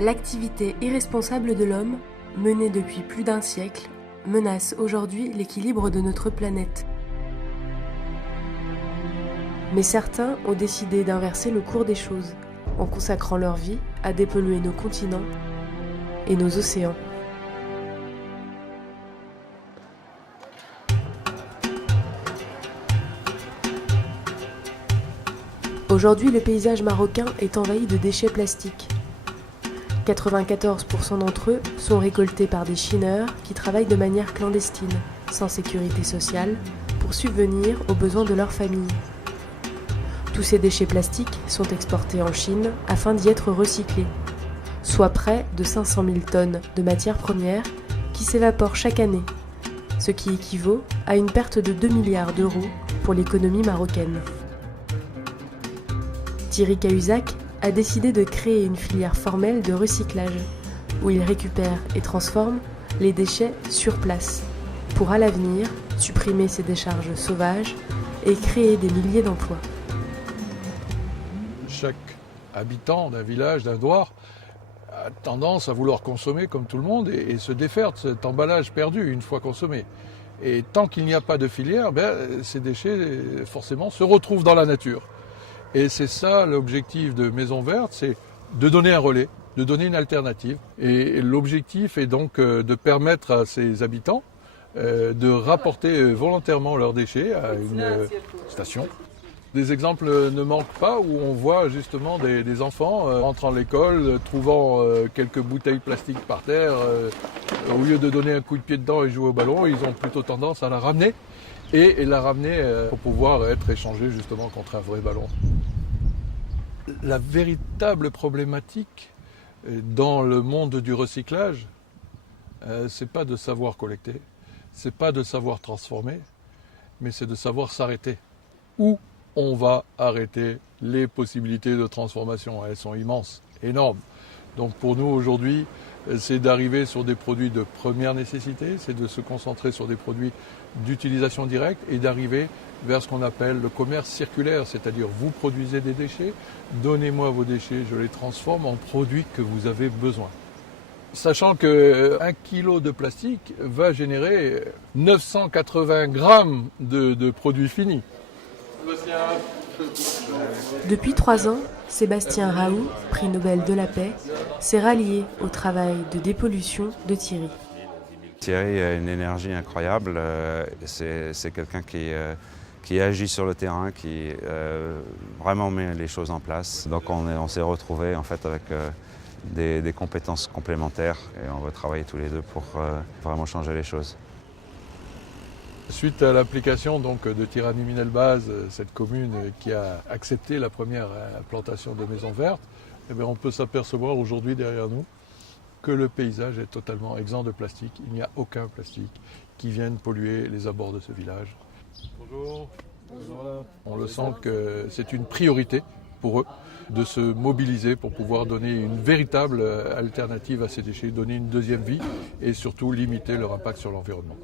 L'activité irresponsable de l'homme, menée depuis plus d'un siècle, menace aujourd'hui l'équilibre de notre planète. Mais certains ont décidé d'inverser le cours des choses, en consacrant leur vie à dépolluer nos continents et nos océans. Aujourd'hui, le paysage marocain est envahi de déchets plastiques. 94% d'entre eux sont récoltés par des chineurs qui travaillent de manière clandestine, sans sécurité sociale, pour subvenir aux besoins de leur famille. Tous ces déchets plastiques sont exportés en Chine afin d'y être recyclés, soit près de 500 000 tonnes de matières premières qui s'évaporent chaque année, ce qui équivaut à une perte de 2 milliards d'euros pour l'économie marocaine. Thierry Cahuzac a décidé de créer une filière formelle de recyclage, où il récupère et transforme les déchets sur place, pour à l'avenir supprimer ces décharges sauvages et créer des milliers d'emplois. Chaque habitant d'un village, d'un douar, a tendance à vouloir consommer comme tout le monde et se défaire de cet emballage perdu une fois consommé. Et tant qu'il n'y a pas de filière, ces déchets forcément se retrouvent dans la nature. Et c'est ça l'objectif de Maison Verte, c'est de donner un relais, de donner une alternative. Et l'objectif est donc de permettre à ces habitants de rapporter volontairement leurs déchets à une station. Des exemples ne manquent pas où on voit justement des enfants rentrant à l'école, trouvant quelques bouteilles plastiques par terre. Au lieu de donner un coup de pied dedans et jouer au ballon, ils ont plutôt tendance à la ramener. Et la ramener pour pouvoir être échangée justement contre un vrai ballon. La véritable problématique dans le monde du recyclage, c'est pas de savoir collecter, c'est pas de savoir transformer, mais c'est de savoir s'arrêter. Où on va arrêter les possibilités de transformation? Elles sont immenses, énormes. Donc pour nous aujourd'hui, c'est d'arriver sur des produits de première nécessité, c'est de se concentrer sur des produits d'utilisation directe et d'arriver vers ce qu'on appelle le commerce circulaire, c'est-à-dire vous produisez des déchets, donnez-moi vos déchets, je les transforme en produits que vous avez besoin. Sachant qu'un kilo de plastique va générer 980 grammes de produits finis. Depuis 3 ans, Sébastien Raoult, prix Nobel de la paix, s'est rallié au travail de dépollution de Thierry. Thierry a une énergie incroyable, c'est quelqu'un qui agit sur le terrain, qui vraiment met les choses en place. Donc on s'est retrouvés en fait avec des compétences complémentaires et on va travailler tous les deux pour vraiment changer les choses. Suite à l'application donc, de Tirani-Minelbaz, cette commune qui a accepté la première implantation de Maison Verte, on peut s'apercevoir aujourd'hui derrière nous que le paysage est totalement exempt de plastique. Il n'y a aucun plastique qui vienne polluer les abords de ce village. Bonjour. Bonjour. On le sent que c'est une priorité pour eux de se mobiliser pour pouvoir donner une véritable alternative à ces déchets, donner une deuxième vie et surtout limiter leur impact sur l'environnement.